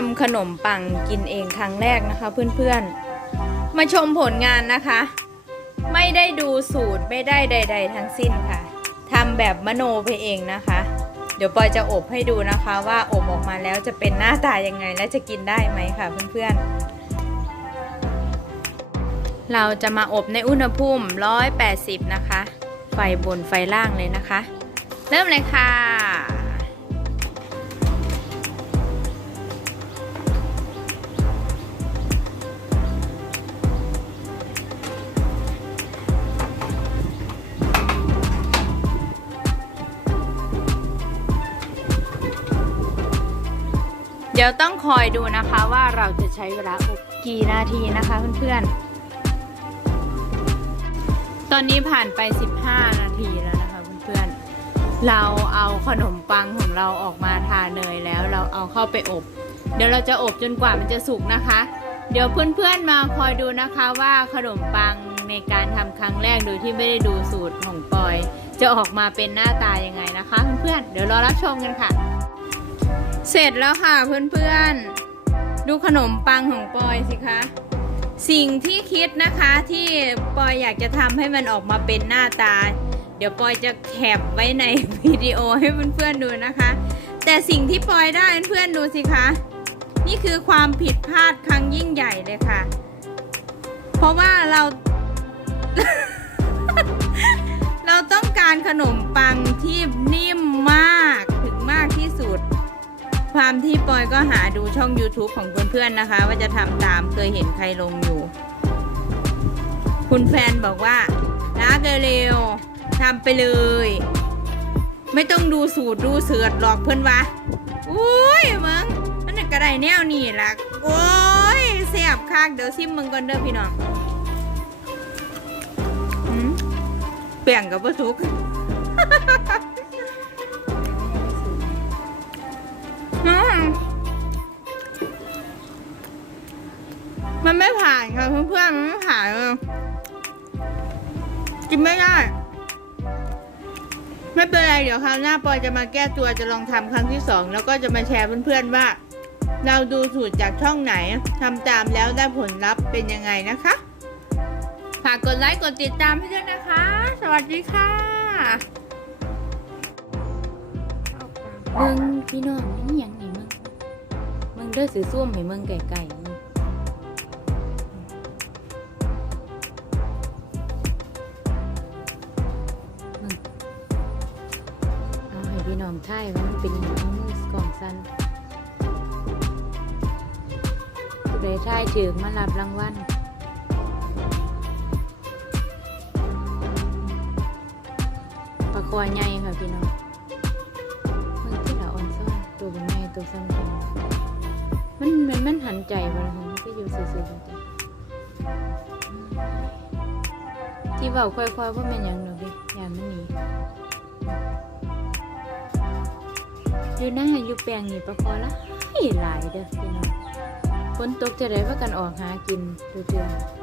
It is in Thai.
ทำขนมปังกินเองครั้งแรกนะคะเพื่อนๆ มาชมผลงานนะคะ ไม่ได้ดูสูตรไม่ได้ใด ๆ ทั้งสิ้นค่ะทำแบบมโนไปเองนะคะ เดี๋ยวปอยจะอบให้ดูนะคะว่าอบออกมาแล้วจะเป็นหน้าตายังไงและจะกินได้ไหมค่ะเพื่อนๆ เราจะมาอบในอุณหภูมิ 180 นะคะ ไฟบนไฟล่างเลยนะคะ เริ่มเลยค่ะ ดี๋ยวต้องคอยดูนะคะว่าเราจะใช้เวลาอบกี่นาทีนะคะเพื่อนๆ ตอนนี้ผ่านไป 15 นาทีแล้วนะคะเพื่อนๆ เราเอาขนมปังของเราออกมาทาเนยแล้วเราเอาเข้าไปอบ เดี๋ยวเราจะอบจนกว่ามันจะสุกนะคะ เดี๋ยวเพื่อนๆมาคอยดูนะคะว่าขนมปังในการทำครั้งแรกโดยที่ไม่ได้ดูสูตรของปอย จะออกมาเป็นหน้าตายังไงนะคะ เพื่อนๆ เดี๋ยวรอรับชมกันค่ะ เสร็จแล้วค่ะเพื่อนๆ ดูขนมปังของปอยสิคะ สิ่งที่คิดนะคะที่ปอยอยากจะทำให้มันออกมาเป็นหน้าตา เดี๋ยวปอยจะแคปไว้ในวิดีโอให้เพื่อนๆดูนะคะ แต่สิ่งที่ปอยได้เพื่อนๆดูสิคะ นี่คือความผิดพลาดครั้งยิ่งใหญ่เลยค่ะ เพราะว่าเรา เราต้องการขนมปังที่นิ่มมากามที่ปอยก็หาดูช่อง YouTube ของเพื่อนๆนะคะ ว่าจะทำตามเคยเห็นใครลงอยู่ คุณแฟนบอกว่ารักเร็วๆทำไปเลย ไม่ต้องดูสูตรดูเสือดหรอกเพื่อนวะอุ้ยมึงมันกระไดแนวนี่ล่ะโอ้ยเสียบคักเดี๋ยวซิมมึงก่อนเด้อพี่น้องเปลี่ยงกับวัตถุก มันไม่ผ่านค่ะเพื่อนๆมันไม่ผ่านเลยกินไม่ได้ ไม่เป็นไรเดี๋ยวคราวหน้าปอยจะมาแก้ตัวจะลองทำครั้งที่สองแล้วก็จะมาแชร์เพื่อนๆว่า เราดูสูตรจากช่องไหนทำตามแล้วได้ผลลัพธ์เป็นยังไงนะคะฝากกดไลค์กดติดตามให้ด้วยนะคะ สวัสดีค่ะมึงพี่น้องนี่ยังไงมึงมึงเด้อสือส้วมให้มึงไก่ๆมึ พี่น้องไทยว่ามันเป็นอยังไงเอามือกล่องสั้นผู้ใดท่ายถึงมารับรางวัลปลาคอใหญ่ค่ะพี่น้องมันที่ละอ่อนซ่อนตัวเป็นไงตัวสั้นๆมันมันมันหันใจไปเลยมันก็อยู่ซื่อๆจังๆที่เบาค่อยๆว่ามันหยังหนูดิอย่ามันหนี อยู่หน้าอยู่แปลงนี่ประคอละหลายเด้อพี่น้องฝนตกจะได้ว่ากันออกหากินเดือน